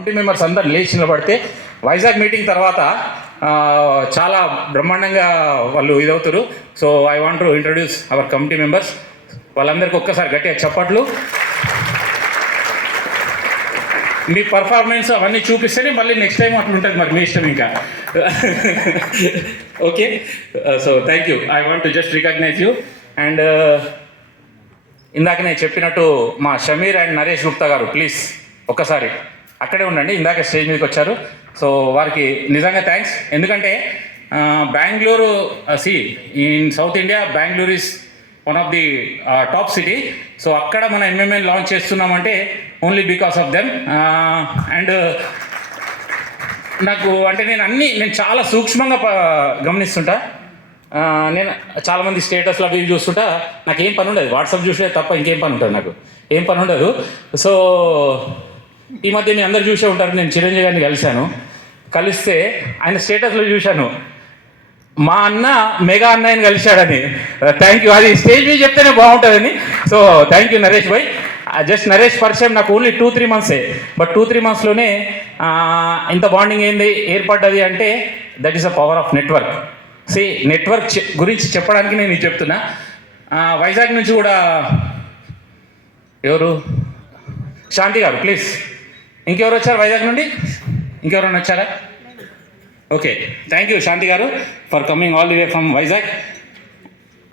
Committee members అందరు లేచి నిలబడితే వైజాగ్ మీటింగ్ తర్వాత చాలా బ్రహ్మాండంగా వాళ్ళు ఇదవుతారు. So I want to introduce our committee members. వాళ్ళందరికీ ఒక్కసారి గట్టిగా చప్పట్లు. మీ పర్ఫార్మెన్స్ అవన్నీ చూపిస్తేనే మళ్ళీ నెక్స్ట్ టైం అట్లా ఉంటుంది, మరి మీ ఇష్టం ఇంకా. Okay, so thank you. I want to just recognize you. And ఇందాక నేను చెప్పినట్టు మా షమీర్ అండ్ నరేష్ గుప్తా గారు ప్లీజ్ ఒక్కసారి అక్కడే ఉండండి. ఇందాక స్టేజ్ మీదకి వచ్చారు. సో వారికి నిజంగా థ్యాంక్స్. ఎందుకంటే Bengaluru in south India Bengaluru is one of the top city. So అక్కడ మన ఎంఎంఎన్ లాంచ్ చేస్తున్నామంటే only because of them. And నాకు అంటే నేను చాలా సూక్ష్మంగా గమనిస్తుంటా. నేను చాలామంది స్టేటస్లో అవి చూస్తుంటా. నాకు ఏం పని ఉండదు, వాట్సాప్ చూసే తప్ప ఇంకేం పని ఉంటుంది, నాకు ఏం పని ఉండదు. సో ఈ మధ్య మీ అందరు చూసే ఉంటారు, నేను చిరంజీవి గారిని కలిస్తే ఆయన స్టేటస్లో చూశాను మా అన్న మెగా అన్నయ్యని కలిశాడని. Thank you. అది స్టేజ్ మీద చెప్తేనే బాగుంటుందని. సో థ్యాంక్ యూ నరేష్ భాయ్. జస్ట్ నరేష్ పరిచయం నాకు ఓన్లీ 2-3 months, బట్ 2-3 monthsలోనే ఇంత బాండింగ్ ఏంది ఏర్పడ్డది అంటే that is the power of network. Network గురించి చెప్పడానికి నేను ఇది చెప్తున్నా. వైజాగ్ నుంచి కూడా ఎవరు, శాంతి గారు ప్లీజ్. ఇంకెవరు వచ్చారు వైజాగ్ నుండి? ఇంకెవరైనా వచ్చారా? ఓకే, థ్యాంక్ యూ శాంతి గారు for coming all the way from Vizag.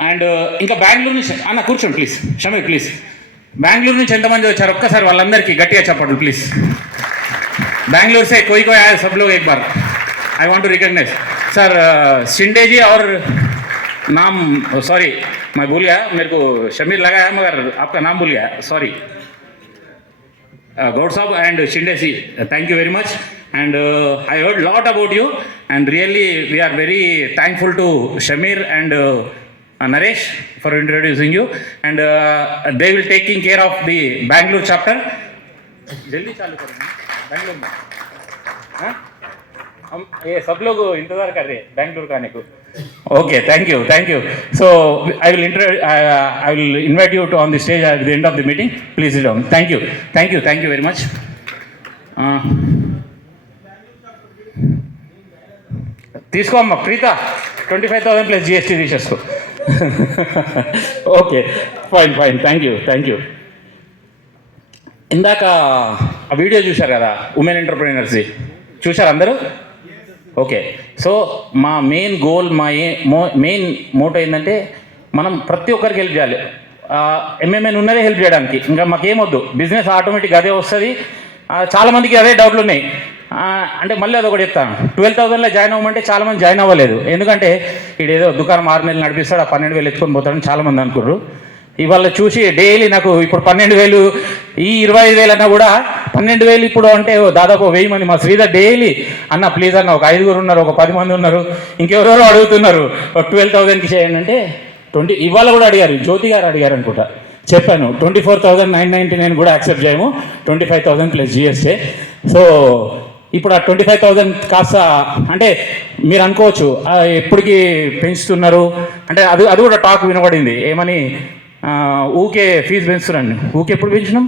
And ఇంకా బెంగళూరు నుంచి అన్న కూర్చోండి ప్లీజ్. షమీర్ ప్లీజ్. బెంగళూరు నుంచి ఎంతమంది వచ్చారు ఒక్కసారి వాళ్ళందరికీ గట్టిగా చెప్పండి ప్లీజ్. బెंगलुरु से कोई आया सब लोग एक बार. I want to recognise sir Shinde ji और नाम सॉरी मैं भूल गया, मेरे को शमीर लगाया मगर आपका नाम भूल गया, सॉरी. गौड़ साहब and Shinde ji, thank you very much. And I heard lot about you and really we are very thankful to Shamir and Naresh for introducing you. And they will taking care of the Bangalore chapter. जल्दी चालू करो बेंगलुरु में. हाँ, हम ये सब लोग इंतजार कर रहे हैं बेंगलुरु आने को. Okay, thank you. So I will invite you to on the stage at the end of the meeting. Please sit down. Thank you very much. తీసుకో అమ్మ ప్రీత, 25,000 ప్లస్ GST తీసేసుకో. Okay fine. Thank you. ఇందాక ఆ video చూశారు కదా women ఎంటర్ప్రీనర్స్ది, చూశారు అందరూ? ఓకే, సో మా మెయిన్ గోల్, మెయిన్ మోటో ఏంటంటే మనం ప్రతి ఒక్కరికి హెల్ప్ చేయాలి. ఎంఎంఎన్ ఉన్నదే హెల్ప్ చేయడానికి, ఇంకా మాకేమొద్దు, బిజినెస్ ఆటోమేటిక్గా అదే వస్తుంది. చాలామందికి అదే డౌట్లు ఉన్నాయి. అంటే మళ్ళీ అదొకటి చెప్తాను, 12,000లో జాయిన్ అవ్వమంటే చాలామంది జాయిన్ అవ్వలేదు. ఎందుకంటే ఇదేదో దుకాణం 6 నెలలు నడిపిస్తాడు, ఆ 12,000 ఎత్తుకొని పోతాడని చాలామంది అనుకున్నారు. ఇవాళ చూసి డైలీ నాకు ఇప్పుడు 12,000, ఈ 25,000 అన్నా కూడా 12,000 ఇప్పుడు అంటే దాదాపు 1000 మంది. మా శ్రీధర్ డైలీ అన్న ప్లీజ్ అన్న ఒక 5 ఉన్నారు, ఒక 10 మంది ఉన్నారు, ఇంకెవరెవరో అడుగుతున్నారు 12,000కి చేయండి అంటే ఇవాళ కూడా అడిగారు, జ్యోతి గారు అడిగారు అనుకుంటా. చెప్పాను 24,999 కూడా యాక్సెప్ట్ చేయము, 25,000 ప్లస్ GST. సో ఇప్పుడు ఆ 25,000 కాస్త అంటే మీరు అనుకోవచ్చు ఎప్పటికీ పెంచుతున్నారు అంటే అది కూడా టాక్ వినబడింది. ఏమని ఊకే ఫీజు పెంచుతున్నాను. ఊకే ఎప్పుడు పెంచినాం?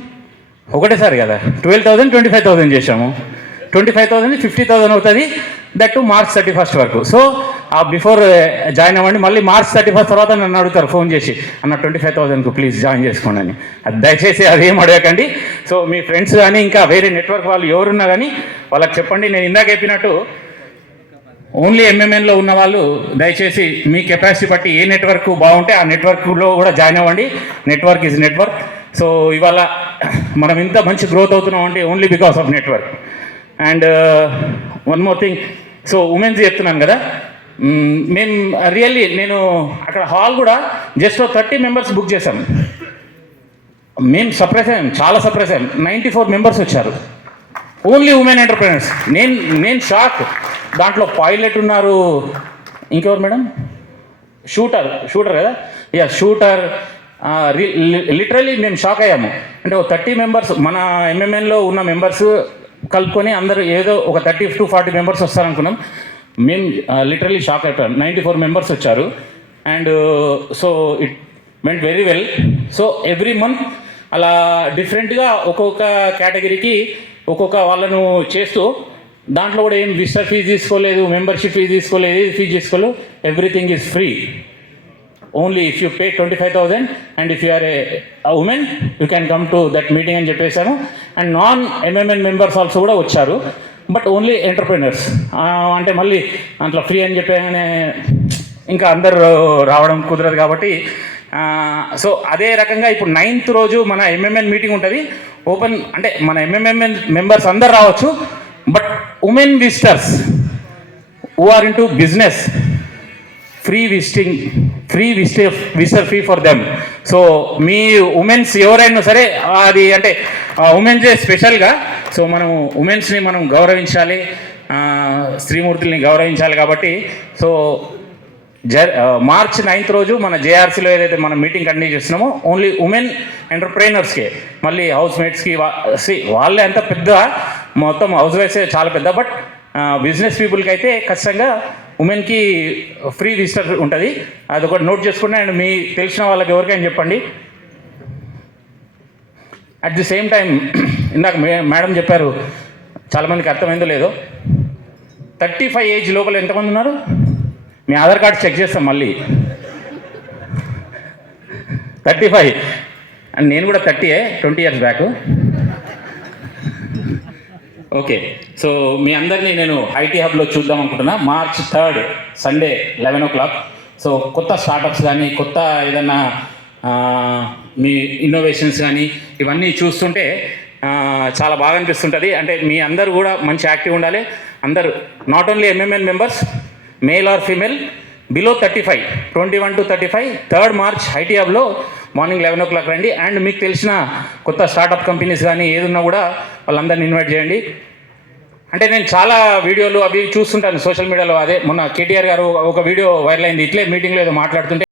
ఒకటేసారి కదా. 12,000 25,000 చేసాము. 25,000 50,000 అవుతుంది, దట్ టు March 31 వరకు. సో బిఫోర్ జాయిన్ అవ్వండి. మళ్ళీ March 31 తర్వాత నన్ను అడుగుతారు ఫోన్ చేసి, అన్న 25,000కు ప్లీజ్ జాయిన్ చేసుకోండి అని. దయచేసి అదేం అడగకండి. సో మీ ఫ్రెండ్స్ కానీ ఇంకా వేరే నెట్వర్క్ వాళ్ళు ఎవరున్నా కానీ వాళ్ళకి చెప్పండి. నేను ఇందాక చెప్పినట్టు ఓన్లీ ఎంఎంఎన్లో ఉన్న వాళ్ళు దయచేసి మీ కెపాసిటీ బట్టి ఏ నెట్వర్క్ బాగుంటే ఆ నెట్వర్క్లో కూడా జాయిన్ అవ్వండి. Network is network. సో ఇవాళ మనం ఇంత మంచి గ్రోత్ అవుతున్నాం అంటే only because of network. And one more thing, so women's చెప్తున్నాను కదా, నేను అక్కడ హాల్ కూడా జస్ట్ 30 మెంబర్స్ బుక్ చేశాను. మేము సర్ప్రైజ్ అయ్యాం, చాలా సర్ప్రైజ్ అయ్యాం. 94 మెంబర్స్ వచ్చారు, ఓన్లీ ఉమెన్ ఎంటర్ప్రెనర్స్. నేను షాక్. దాంట్లో పైలట్ ఉన్నారు, ఇంకెవరు మేడం, షూటర్ కదా, షూటర్. లిటరలీ మేము షాక్ అయ్యాము. అంటే 30 మెంబర్స్ మన ఎంఎంఎన్లో ఉన్న మెంబర్స్ కలుపుకొని అందరూ ఏదో ఒక 30 to 40 మెంబర్స్ వస్తారనుకున్నాం. మేము లిటరలీ షాక్ అయిపోయాం. 94 మెంబర్స్ వచ్చారు. And so it meant very well. So every month అలా డిఫరెంట్గా ఒక్కొక్క కేటగిరీకి ఒక్కొక్క వాళ్ళను చేస్తూ దాంట్లో కూడా ఏం విజిటర్ ఫీజు తీసుకోలేదు, మెంబర్షిప్ ఫీజు తీసుకోలేదు, ఏది ఫీజు తీసుకోలేదు, everything is free. Only if you pay 25,000 and if you are a women you can come to that meeting అని చెప్పేశాను. And non MMN members also కూడా వచ్చారు, బట్ ఓన్లీ ఎంటర్ప్రెనర్స్. అంటే మళ్ళీ దాంట్లో ఫ్రీ అని చెప్పగానే ఇంకా అందరు రావడం కుదరదు కాబట్టి సో అదే రకంగా ఇప్పుడు 9th రోజు మన ఎంఎంఎన్ మీటింగ్ ఉంటుంది. ఓపెన్ అంటే మన ఎంఎంఎన్ మెంబర్స్ అందరు రావచ్చు, but women visitors who are in to business free visitor fee for them. So మీ ఉమెన్స్ ఎవరైనా సరే అది అంటే ఉమెన్సే స్పెషల్గా. సో మనం ఉమెన్స్ని మనం గౌరవించాలి, స్త్రీమూర్తుల్ని గౌరవించాలి కాబట్టి సో మార్చ్ 9th రోజు మన జేఆర్సీలో ఏదైతే మనం మీటింగ్ కండక్ట్ చేస్తున్నామో ఓన్లీ ఉమెన్ ఎంటర్ప్రైనర్స్కే, మళ్ళీ హౌస్ మేట్స్కి వాళ్ళే అంత పెద్ద మొత్తం హౌస్ వైఫ్సే చాలా పెద్ద, బట్ బిజినెస్ పీపుల్కి అయితే ఖచ్చితంగా ఉమెన్కి ఫ్రీ విజిటర్ ఉంటుంది. అది ఒకటి నోట్ చేసుకుంటే అండ్ మీ తెలిసిన వాళ్ళకి ఎవరికైనా చెప్పండి. అట్ ది సేమ్ టైం ఇందాక మేడం చెప్పారు, చాలామందికి అర్థమైందో లేదో, 35 ఏజ్ లోపల ఎంతమంది ఉన్నారు? మీ ఆధార్ కార్డు చెక్ చేస్తాం మళ్ళీ. 35 అండ్ నేను కూడా 20 ఇయర్స్ బ్యాక్. ఓకే, సో మీ అందరినీ నేను ఐటీ హబ్లో చూద్దాం అనుకుంటున్నా. March 3 Sunday 11 o'clock. సో కొత్త స్టార్టప్స్ కానీ కొత్త ఏదన్నా మీ ఇన్నోవేషన్స్ కానీ ఇవన్నీ చూస్తుంటే చాలా బాగా అనిపిస్తుంటుంది. అంటే మీ అందరూ కూడా మంచి యాక్టివ్ ఉండాలి. అందరూ not only MMN members, male or female, below 35, 21 to 35, 3rd March IT హబ్లో మార్నింగ్ 11 o'clock రండి. అండ్ మీకు తెలిసిన కొత్త స్టార్టప్ కంపెనీస్ కానీ ఏదున్నా కూడా వాళ్ళందరినీ ఇన్వైట్ చేయండి. అంటే నేను చాలా వీడియోలు అవి చూస్తుంటాను సోషల్ మీడియాలో. అదే మొన్న కేటీఆర్ గారు ఒక వీడియో వైరల్ అయింది, ఇట్లే మీటింగ్లో ఏదో మాట్లాడుతుంటే